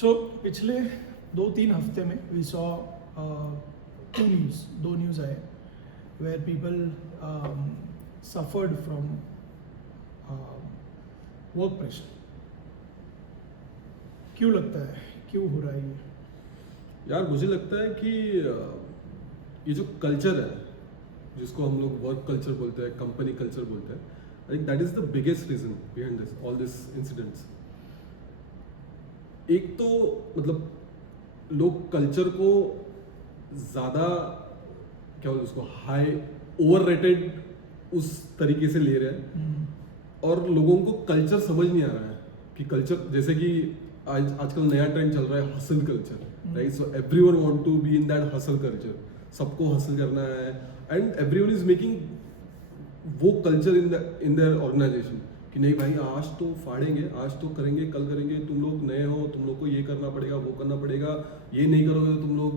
सो पिछले 2-3 हफ्ते में वी सॉ दो न्यूज़ आए where people suffered from work pressure. क्यों लगता है, क्यों हो रहा है ये? यार मुझे लगता है कि ये जो कल्चर है जिसको हम लोग वर्क कल्चर बोलते हैं, कंपनी कल्चर बोलते हैं, I think that is the biggest reason behind this all this incidents. एक तो मतलब लोग कल्चर को ज़्यादा क्या बोलते उसको हाई ओवर रेटेड उस तरीके से ले रहे हैं और लोगों को कल्चर समझ नहीं आ रहा है कि कल्चर जैसे कि आजकल नया ट्रेंड चल रहा है hustle culture, right? So everyone want to be in that hustle culture. सबको हसल करना है एंड एवरीवन इज मेकिंग वो कल्चर इन देयर ऑर्गेनाइजेशन कि नहीं भाई आज तो फाड़ेंगे, आज तो करेंगे, कल करेंगे, तुम लोग नए हो, तुम लोग को ये करना पड़ेगा, वो करना पड़ेगा, ये नहीं करोगे तो तुम लोग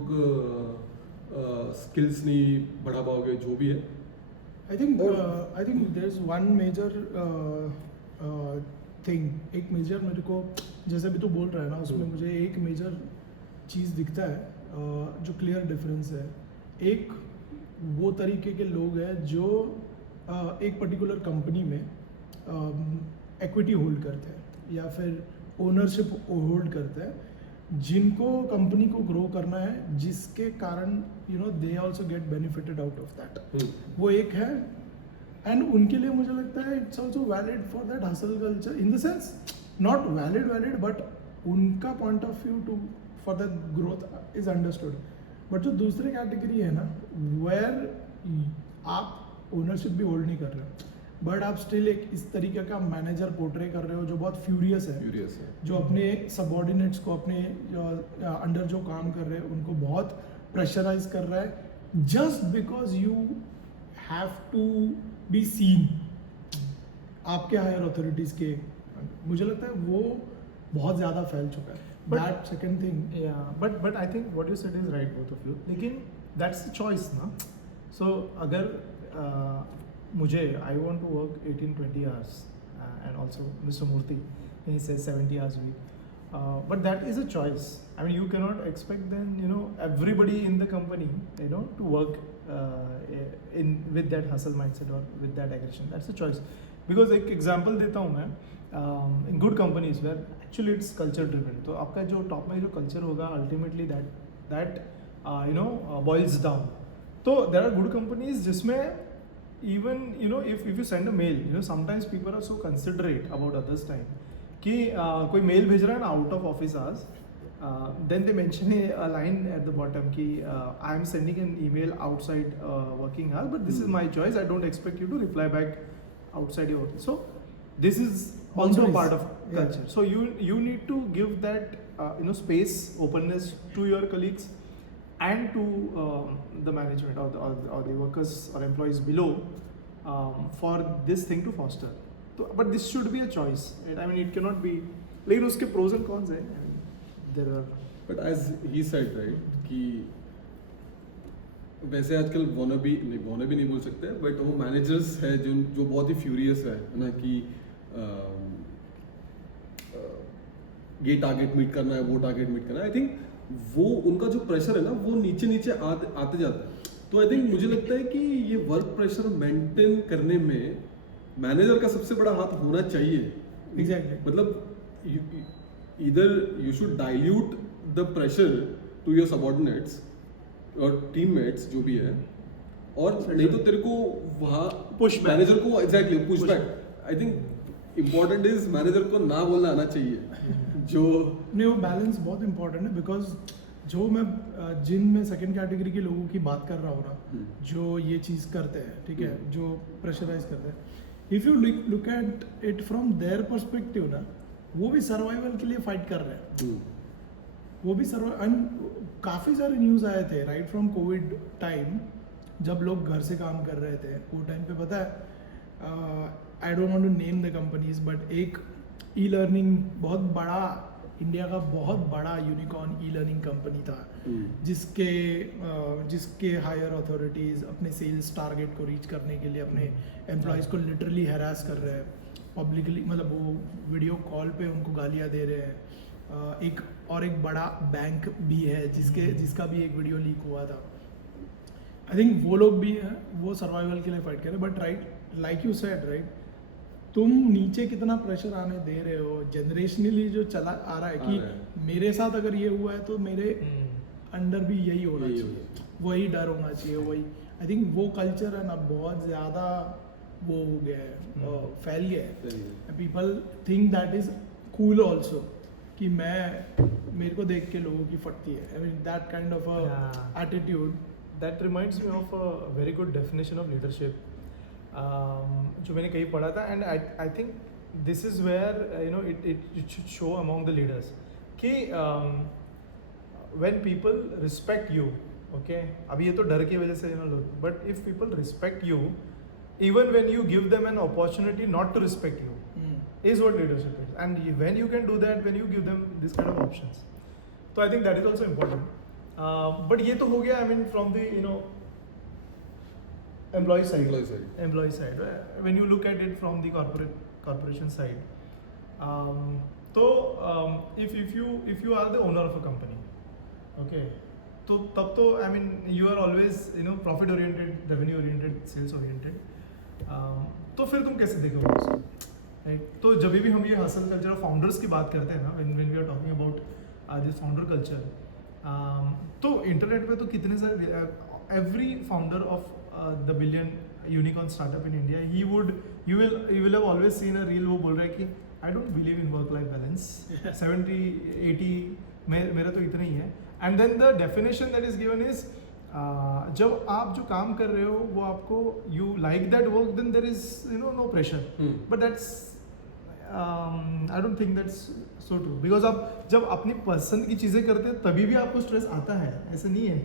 स्किल्स नहीं बढ़ा पाओगे, जो भी है. I think there's one major thing. एक मेजर मेरे को जैसे भी तू बोल रहा है ना उसमें मुझे एक मेजर चीज़ दिखता है जो क्लियर डिफरेंस है. एक वो तरीके के लोग हैं जो एक पर्टिकुलर कंपनी में इक्विटी होल्ड करते हैं या फिर ओनरशिप होल्ड करते हैं, जिनको कंपनी को ग्रो करना है, जिसके कारण they also get benefited out of that. वो एक है. एंड उनके लिए मुझे लगता है it's also valid for that hustle culture in the sense not valid but उनका point of view too for that growth is understood. But जो दूसरी कैटेगरी है ना वेयर आप ओनरशिप भी होल्ड नहीं कर रहे हो बट आप स्टिल एक इस तरीके का मैनेजर पोर्ट्रे कर रहे हो जो बहुत फ्यूरियस है, जो अपने सबऑर्डिनेट्स को अपने अंडर जो काम कर रहे हैं उनको बहुत प्रेशराइज कर रहा है just because you have to be seen आपके हायर अथॉरिटीज के. मुझे लगता है वो बहुत ज़्यादा फैल चुका है. That second thing. But I think what you said is right both of you. लेकिन दैट्स द चॉइस ना. सो अगर मुझे I want to work 18-20 hours and also Mr. Murthy he says 70 hours a week, but that is a choice. I mean you cannot expect then everybody in the company to work in with that hustle mindset or with that aggression. That's a choice. Because एक example देता हूँ मैं, in good companies where actually it's culture driven. तो आपका जो top में जो culture होगा ultimately that boils down. तो there are good companies जिसमें even if you send a mail, sometimes people are so considerate about others time कि कोई मेल भेज रहा है ना out of office hours, then they mention a line at the bottom कि I am sending an email outside working hours but this is my choice, I don't expect you to reply back outside your work. So this is also a part of culture. So you need to give that space, openness to your colleagues and to the management or the workers or employees below for this thing to foster. So, but this should be a choice, right? I mean it cannot be. लेकिन उसके pros and cons हैं. I mean, there are. But as he said, right, कि वैसे आजकल wannabe नहीं बोल सकते, but वो managers है जो बहुत ही furious है ना कि ये टारगेट मीट करना है, वो टारगेट मीट करना है. आई थिंक वो उनका जो प्रेशर है ना वो नीचे आते जाता है. तो आई थिंक मुझे लगता है कि ये वर्क प्रेशर मेंटेन करने में मैनेजर का सबसे बड़ा हाथ होना चाहिए. एग्जैक्टली. मतलब इधर you should dilute the pressure to your subordinates और टीममेट्स जो भी है, और नहीं तो तेरे को वहाँ पुश मैनेजर को exactly push back. I think important is manager को ना बोलना आना चाहिए. जो नहीं, वो बैलेंस बहुत इंपॉर्टेंट है. बिकॉज जो मैं जिन में सेकंड कैटेगरी के लोगों की बात कर रहा हूँ ना, जो ये चीज़ करते हैं, ठीक है, जो प्रेशराइज करते हैं, if you look at it from their perspective ना, वो भी सर्वाइवल के लिए फाइट कर रहे हैं. वो भी काफ़ी सारे न्यूज़ आए थे राइट फ्रॉम कोविड टाइम, जब लोग घर से काम कर रहे थे. वो टाइम पे पता है, I don't want to name the companies, but एक ई लर्निंग बहुत बड़ा, इंडिया का बहुत बड़ा यूनिकॉर्न ई लर्निंग कंपनी था, जिसके हायर अथॉरिटीज़ अपने सेल्स टारगेट को रीच करने के लिए अपने एम्प्लॉयज़ को लिटरली हैरास कर रहे हैं पब्लिकली. मतलब वो वीडियो कॉल पे उनको गालियाँ दे रहे हैं. एक और एक बड़ा बैंक भी है जिसका भी एक वीडियो लीक हुआ था. आई थिंक वो लोग भी हैं, वो सर्वाइवल के लिए फाइट कर रहे हैं. But right, like you said right, तुम नीचे कितना प्रेशर आने दे रहे हो. जनरेशनली जो चला आ रहा है कि मेरे साथ अगर ये हुआ है तो मेरे अंडर भी यही होना चाहिए, वही डर होना चाहिए, वही. आई थिंक वो कल्चर है ना बहुत ज़्यादा वो हो गया है, फैल गया है. People think that is cool also कि मेरे को देख के लोगों की फटती है. I mean that kind of attitude. That reminds me of a very good definition of leadership, जो मैंने कहीं पढ़ा था. And I think this is where it should show among the leaders कि when people respect you, okay, अभी ये तो डर की वजह से लोग, but if people respect you even when you give them an opportunity not to respect you, is what leadership is. And when you can do that, when you give them this kind of options, so I think that is also important. But ये तो हो गया, I mean, from the employee side. When you look at it from the corporation side, तो if you are the owner of a company, okay, तो तब तो I mean you are always profit oriented, revenue oriented, sales oriented. तो फिर तुम कैसे देखोगे उसको, right? तो जब भी हम ये हसल कल्चर ऑफ फाउंडर्स की बात करते हैं ना, when we are talking about this founder culture, तो इंटरनेट पे तो कितने सारे every founder of the billion unicorn startup in India, you will have always seen a reel, वो बोल रहा है कि I don't believe in work life balance, 70-80 मेरा तो इतना ही है. And then the definition that is given is जब आप जो काम कर रहे हो वो आपको you like that work, then there is no pressure. But that's I don't think that's so true, because आप जब अपनी पसंद की चीज़ें करते हैं तभी भी आपको स्ट्रेस आता है, ऐसा नहीं है.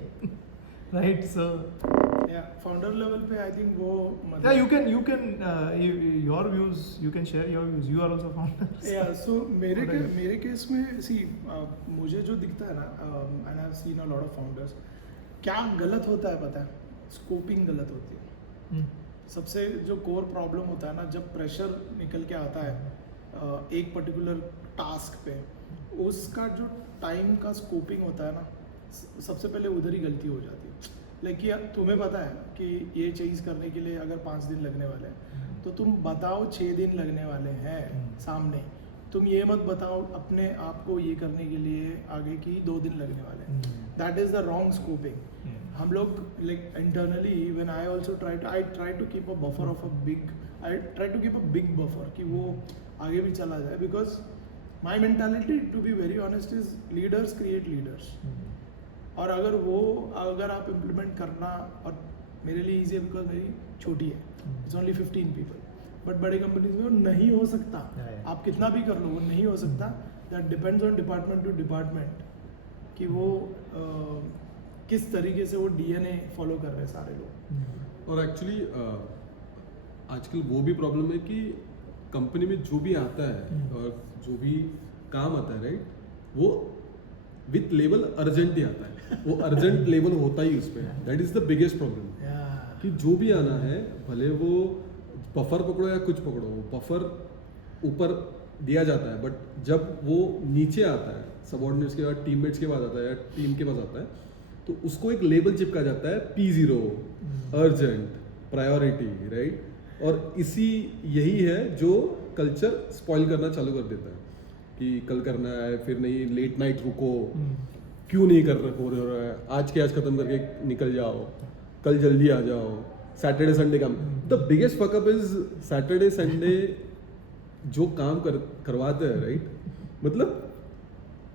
राइट. सो फाउंडर लेवल पे आई थिंक वो you can your views, you can share your views, you are also founder. सो मेरे केस में सी मुझे जो दिखता है ना, and I have seen a lot of founders, क्या गलत होता है पता है, स्कोपिंग गलत होती है. सबसे जो कोर प्रॉब्लम होता है ना, जब प्रेशर निकल के आता है एक पर्टिकुलर टास्क पे, उसका जो टाइम का स्कोपिंग होता है ना, सबसे पहले उधर ही गलती हो जाती है. लाइक तुम्हें पता है कि ये चीज़ करने के लिए अगर 5 दिन लगने वाले हैं, तो तुम बताओ 6 दिन लगने वाले हैं सामने. तुम ये मत बताओ अपने आप को ये करने के लिए आगे की 2 दिन लगने वाले हैं. That is the wrong scoping. हम लोग like internally when I also try to keep a buffer of a big buffer कि वो आगे भी चला जाए. Because my mentality to be very honest is leaders create leaders. और अगर आप इम्प्लीमेंट करना, और मेरे लिए ईजी है बिकॉज मेरी छोटी है, इट्स ओनली 15 पीपल, बट बड़े कंपनीज में वो नहीं हो सकता. आप कितना भी कर लो वो नहीं हो सकता. That depends on department to department कि वो किस तरीके से वो DNA फॉलो कर रहे हैं सारे लोग. और एक्चुअली आजकल वो भी प्रॉब्लम है कि कंपनी में जो भी आता है और जो भी काम आता है, राइट, वो विथ लेवल अर्जेंट ही आता है. वो अर्जेंट लेवल होता ही उस पर. That is the biggest problem कि जो भी आना है, भले वो बफर पकड़ो या कुछ पकड़ो, वो बफर ऊपर दिया जाता है, बट जब वो नीचे आता है, सबऑर्डिनेट्स के बाद, टीममेट्स के बाद आता है या टीम के पास आता है, तो उसको एक लेबल चिपका जाता है P0, अर्जेंट, प्रायोरिटी, राइट. और यही है जो कल्चर स्पॉइल करना चालू कर देता है कि कल करना है, फिर नहीं, लेट नाइट रुको, क्यों नहीं कर रहा है, आज के आज खत्म करके निकल जाओ, कल जल्दी आ जाओ, सैटरडे संडे काम. The biggest fuckup is Saturday Sunday जो काम करवाते हैं, राइट. मतलब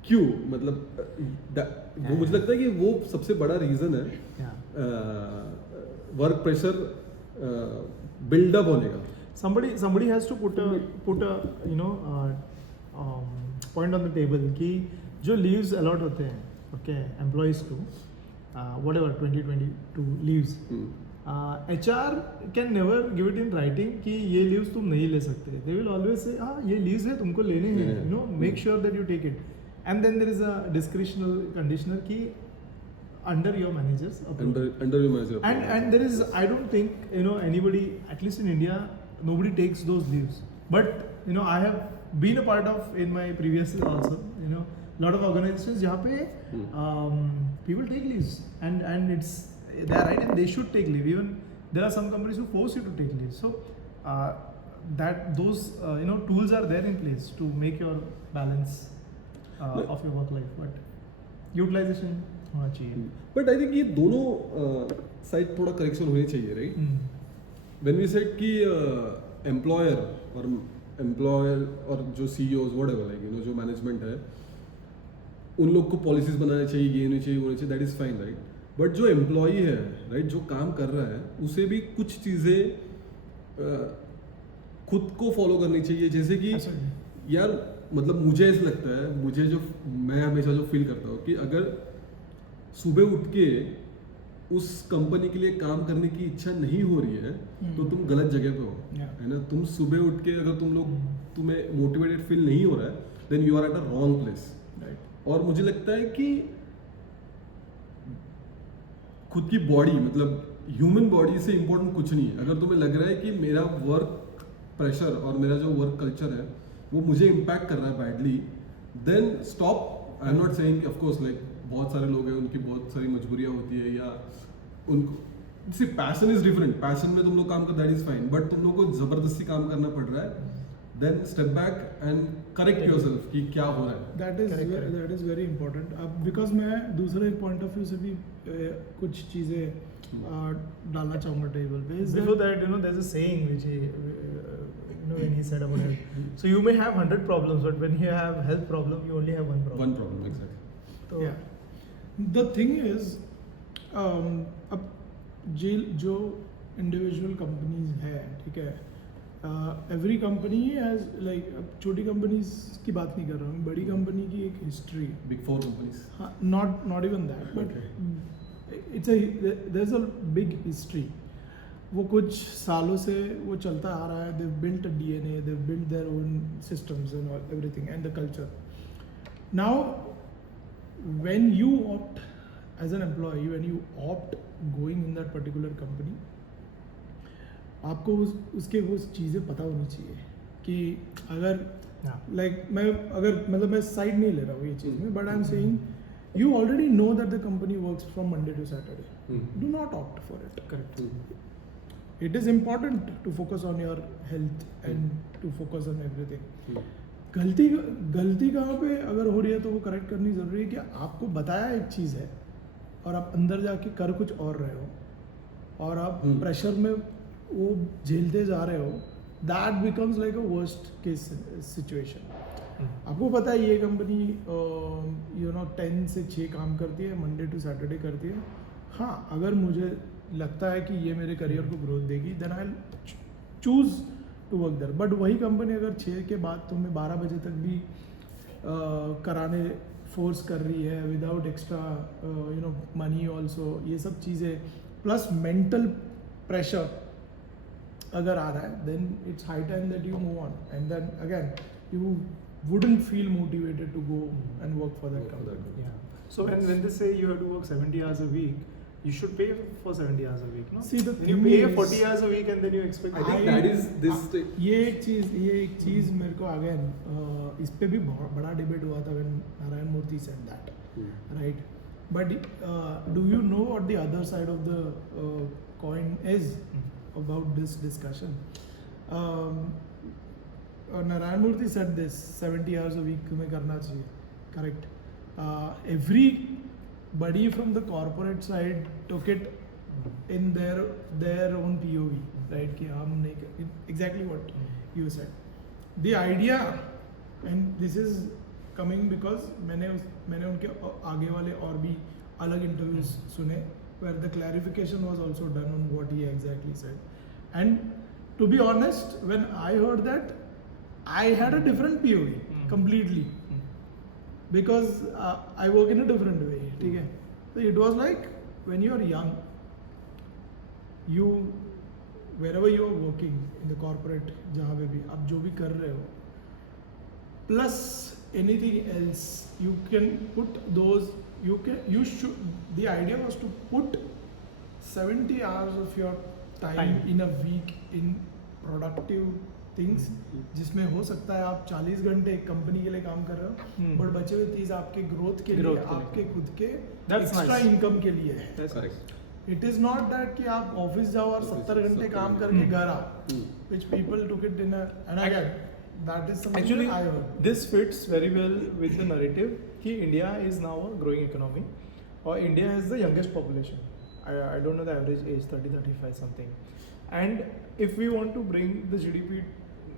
क्यों, मतलब वो मुझे लगता है कि वो सबसे बड़ा रीजन है वर्क प्रेशर बिल्डअप होने का. Somebody has to put a point on the table कि जो leaves allot होते हैं, okay, employees को whatever 2022 leaves, HR can never give it in writing कि ये leaves तुम नहीं ले सकते. They will always say हाँ ये leaves है, तुमको लेने हैं, make sure that you take it. And then there is a discretional conditioner कि under your managers under your manager and there is, I don't think anybody, at least in India, nobody takes those leaves. But I have been a part of, in my previous also, lot of organizations जहाँ पे people take leaves and it's they are right and they should take leave. Even there are some companies who force you to take leave. So that those tools are there in place to make your balance of your work life, but utilization होना चाहिए. But I think ये दोनों side थोड़ा correction होनी चाहिए, right? When we said कि employer और जो सीईओज व्हाटएवर, लाइक जो मैनेजमेंट है, उन लोग को पॉलिसीज बनाने चाहिए, ये नहीं चाहिए, वो नहीं चाहिए, that is fine, right? But जो एम्प्लॉई है, राइट, जो काम कर रहा है, उसे भी कुछ चीज़ें खुद को फॉलो करनी चाहिए. जैसे कि यार मतलब मुझे ऐसा लगता है, मैं हमेशा जो फील करता हूँ कि अगर सुबह उठ के उस कंपनी के लिए काम करने की इच्छा नहीं हो रही है तो तुम गलत जगह पे हो, है ना? तुम सुबह उठ के अगर तुम्हें मोटिवेटेड फील नहीं हो रहा है, then you are at a wrong place. और मुझे लगता है कि खुद की बॉडी, मतलब ह्यूमन बॉडी से इम्पोर्टेंट कुछ नहीं है. अगर तुम्हें लग रहा है कि मेरा वर्क प्रेशर और मेरा जो वर्क कल्चर है वो मुझे इम्पैक्ट कर रहा है badly, then stop. I am not saying, of course, like बहुत सारे लोग हैं, उनकी बहुत सारी मजबूरियाँ होती है, या उनको सी पैशन इज डिफरेंट. पैशन में तुम लोग काम कर, दैट इज फाइन. बट तुम लोग को जबरदस्ती काम करना पड़ रहा है, then step back and correct yourself कि क्या हो रहा है. That is very important. अब बिकॉज मैं दूसरे पॉइंट ऑफ व्यू से भी कुछ चीज़ें डालना चाहूँगा टेबल पे. Before that, there's a saying which when he said about health. So you may have 100 problems, but when you have health problem, you only have one problem. One problem, exactly. So the thing is, अब जो individual companies है, ठीक है, every company has, like, अब छोटी companies की बात नहीं कर रहा हूँ, बड़ी कंपनी की एक हिस्ट्री, Big Four companies. हाँ, not even that, but there is a big history. वो कुछ सालों से वो चलता आ रहा है. They built a DNA, they built their own systems and everything and the culture. Now when you opt as an employee, when you opt going in that particular company, आपको उसके वो चीज़ें पता होनी चाहिए कि अगर लाइक मैं साइड नहीं ले रहा हूँ ये चीज़ में, but I am saying you already know that the company works from Monday to Saturday. Do not opt for it. correct. It is important to focus on your health and to focus on everything. गलती कहाँ पे अगर हो रही है तो वो correct करनी ज़रूरी है कि आपको बताया एक चीज़ है और आप अंदर जाके कर कुछ और रहे हो और आप प्रेशर में वो झेलते जा रहे हो. That becomes like a worst case situation. आपको पता है ये कंपनी 10 से 6 काम करती है, मंडे टू सैटरडे करती है. हाँ, अगर मुझे लगता है कि ये मेरे करियर को ग्रोथ देगी, then I choose to work there. But वही कंपनी अगर 6 के बाद तुम्हें 12 बजे तक भी कराने फोर्स कर रही है विदाउट एक्स्ट्रा मनी ऑल्सो, ये सब चीज़ें प्लस मेंटल प्रेशर अगर आ रहा है, then it's high time that you move on and then again you wouldn't feel motivated to go and work for that company. Yeah. So when they say you have to work 70 hours a week, you should pay for 70 hours a week, no? See, the you pay 40 hours a week and then you expect. I think that is this. ये एक चीज़ मेरे को again इस पे भी बड़ा debate हुआ था when Narayan Murthy said that, right? But do you know what the other side of the coin is about this discussion? Narayan Murthy said this, 70 hours a week तुम्हें करना चाहिए, correct? Everybody from the corporate side took it in their own POV, right? कि हम नहीं कर, exactly what you said. The idea, and this is coming because मैंने उनके आगे वाले और भी अलग interviews सुने where the clarification was also done on what he exactly said. And to be honest, when I heard that, I had a different POV completely because I work in a different way. ठीक है? So it was like when you are young, you wherever you are working in the corporate, जहाँ पे भी आप जो भी कर रहे हो, plus anything else, you can put those. You should. The idea was to put 70 hours of your time in a week in productive things जिसमें हो सकता है आप 40 घंटे एक कंपनी के लिए काम कर रहे हो बट बचे हुए 30 आपके ग्रोथ के लिए आपके खुद के एक्स्ट्रा इनकम के लिए है. Correct. It is not that कि आप ऑफिस जाओ और 70 घंटे काम करके घर आओ, which people took it in a, and again that is something Actually, I heard. this fits very well with the narrative कि India is now a growing economy और India has the youngest population. I don't know the average age, 30-35 something. And if we want to bring the GDP,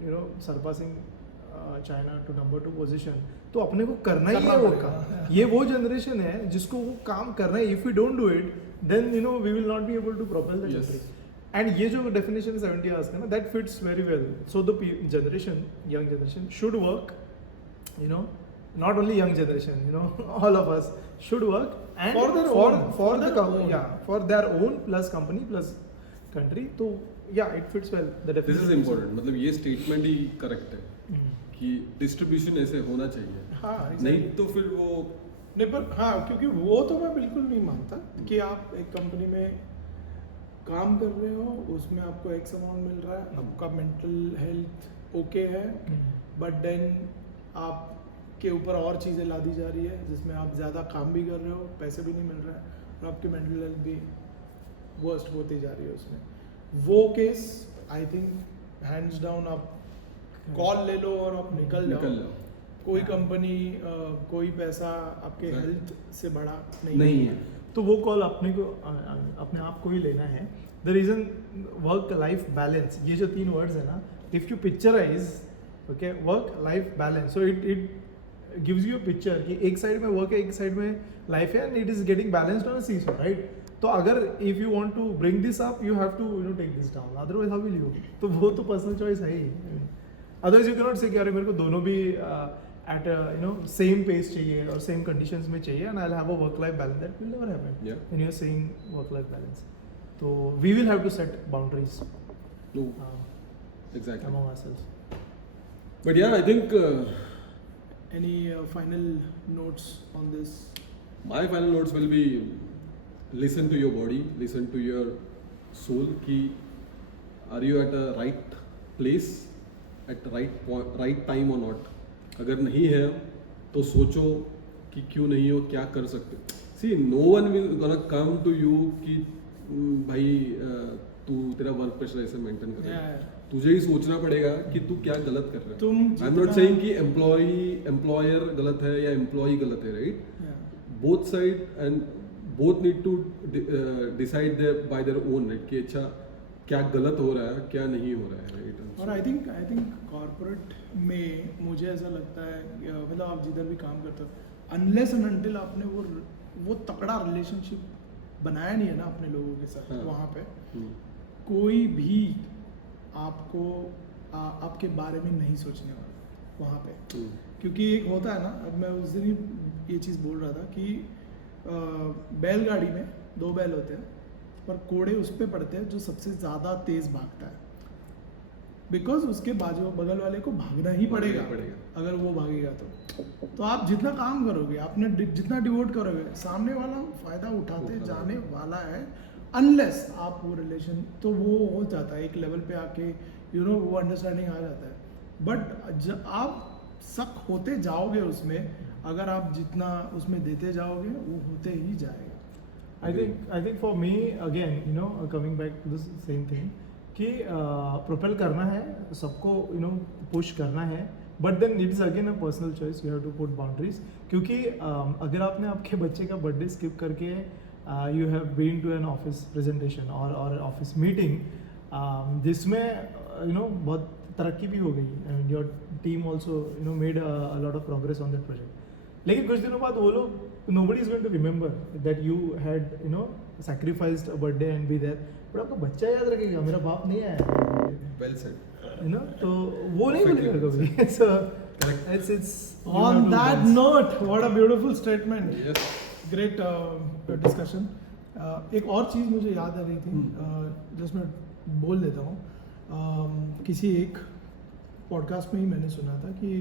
you know, surpassing China to number 2 position, तो अपने को करना ही है वो काम. ये वो जनरेशन है जिसको वो काम करना है. If we don't do it, then you know we will not be able to propel the country. And ये जो definition है 70 hours का ना, that fits very well. So the generation, young generation should work, you know, not only young generation, you know, all of us should work and For their own. for For the their company, own. yeah, for their own plus company plus country. तो yeah, it fits well. The this definition. Is important. मतलब ये statement ही correct है कि distribution ऐसे होना चाहिए. हाँ, नहीं exactly. तो फिर वो नहीं पर हाँ, क्योंकि वो तो मैं बिल्कुल नहीं मानता कि आप एक कंपनी में काम कर रहे हो, उसमें आपको एक्स अमाउंट मिल रहा है, आपका मेंटल हेल्थ ओके है, बट देन आपके ऊपर और चीज़ें ला दी जा रही है जिसमें आप ज़्यादा काम भी कर रहे हो, पैसे भी नहीं मिल रहा है और आपकी मेंटल हेल्थ भी वर्स्ट होती जा रही है उसमें. वो case I think hands down आप कॉल ले लो और आप निकल जाओ. कोई कंपनी कोई पैसा आपके हेल्थ से बड़ा नहीं है. तो वो कॉल अपने को अपने आप को ही लेना है. The reason work life balance, ये जो 3 वर्ड्स है ना, if you picturise okay work life balance, so it gives you a picture कि एक साइड में वर्क है, एक साइड में लाइफ है, and it is getting balanced on a seesaw, right. तो अगर if you want to bring this up you have to you know take this down, otherwise how will you. तो वो तो personal choice है ही. Otherwise you can not say कि अरे मेरे को दोनों भी at a you know same pace चाहिए और same conditions में चाहिए, and I'll have a work life balance. That will never happen. Yeah. When you're saying work life balance, so we will have to set boundaries no um, exactly among ourselves. but yeah I think Any final notes on this? my final notes will be listen to your body, listen to your soul ki are you at a right place at the right time or not. अगर नहीं है तो सोचो कि क्यों नहीं हो, क्या कर सकते. See no one will gonna come to you कि भाई तू तेरा वर्क प्रेशर ऐसे मेंटेन कर रहा है. तुझे ही सोचना पड़ेगा कि तू क्या गलत कर रहा है. आई एम नॉट सेइंग कि एम्प्लॉयर गलत है या एम्प्लॉय गलत है, right. Both side and both need to decide by their own, right, कि अच्छा क्या गलत हो रहा है, क्या नहीं हो रहा है, राइट. और आई थिंक कॉर्पोरेट में मुझे ऐसा लगता है, मतलब आप जिधर भी काम करते हो, अनलेस एंड अनटिल आपने वो तगड़ा रिलेशनशिप बनाया नहीं है ना अपने लोगों के साथ, हाँ. वहाँ पे कोई भी आपको आपके बारे में नहीं सोचने वाला वहाँ पे. क्योंकि एक होता है ना, अब मैं उस दिन ही ये चीज़ बोल रहा था कि बैलगाड़ी में 2 बैल होते हैं और कोड़े उस पर पड़ते हैं जो सबसे ज़्यादा तेज़ भागता है, बिकॉज उसके बाजू बगल वाले को भागना ही पड़ेगा. अगर वो भागेगा तो आप जितना काम करोगे, आपने जितना डिवोट करोगे, सामने वाला फ़ायदा उठाते जाने वाला है, अनलेस आप वो रिलेशन, तो वो हो जाता है एक लेवल पे आके यू नो वो अंडरस्टैंडिंग आ जाता है. बट आप सक होते जाओगे उसमें, अगर आप जितना उसमें देते जाओगे वो होते ही जाएगा. I think for me again, you know, coming back to the same thing कि propel करना है, सबको you know push करना है, but then it is again a personal choice. You have to put boundaries. क्योंकि अगर आपने आपके बच्चे का बर्थडे स्किप करके you have been to an office presentation or office meeting जिसमें you know बहुत तरक्की भी हो गई and your team also you know made a lot of progress on that project. लेकिन कुछ दिनों बाद वो लोग nobody is going to remember that you had you know sacrificed a birthday and be there. but आपका बच्चा याद रखेगा मेरा बाप नहीं आया. well said. You know, तो वो नहीं बोलेगा कभी. So it's On that note, what a beautiful statement. Yes. Great discussion. एक और चीज़ मुझे याद आ रही थी, जिस मैं बोल देता हूँ. किसी एक पॉडकास्ट में ही मैंने सुना था कि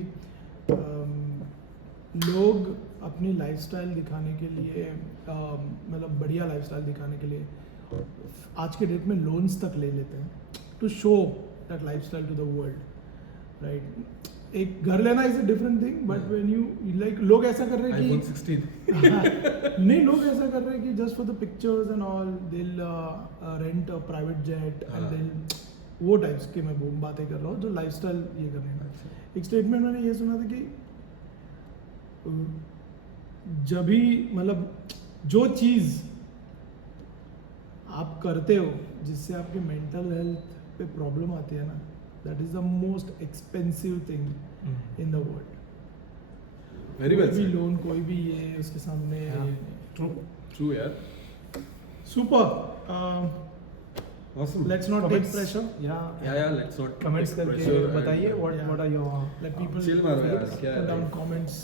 लोग अपनी लाइफस्टाइल दिखाने के लिए, मतलब बढ़िया लाइफस्टाइल दिखाने के लिए आज के डेट में लोन्स तक ले लेते हैं to show that lifestyle to the world. Right एक घर लेना is a different thing but when you like लोग ऐसा कर रहे हैं iPhone कि 16 नहीं लोग ऐसा कर रहे हैं कि just for the pictures and all they rent a private jet and हाँ। देन वो टाइप्स की मैं बातें कर रहा हूँ जो लाइफस्टाइल ये कर रहे हैं एक स्टेटमेंट मैंने ये सुना था कि जब भी मतलब जो चीज़ आप करते हो जिससे आपके मेंटल हेल्थ पे प्रॉब्लम आती है ना that is the most expensive thing in the world very well कोई भी लोन कोई भी ये उसके सामने True. ट्रू यार super awesome let's not take Comments? Pressure yeah let's not comments take करके pressure and, बताइए Yeah. what are your let people chill मारो यार क्या put down है comments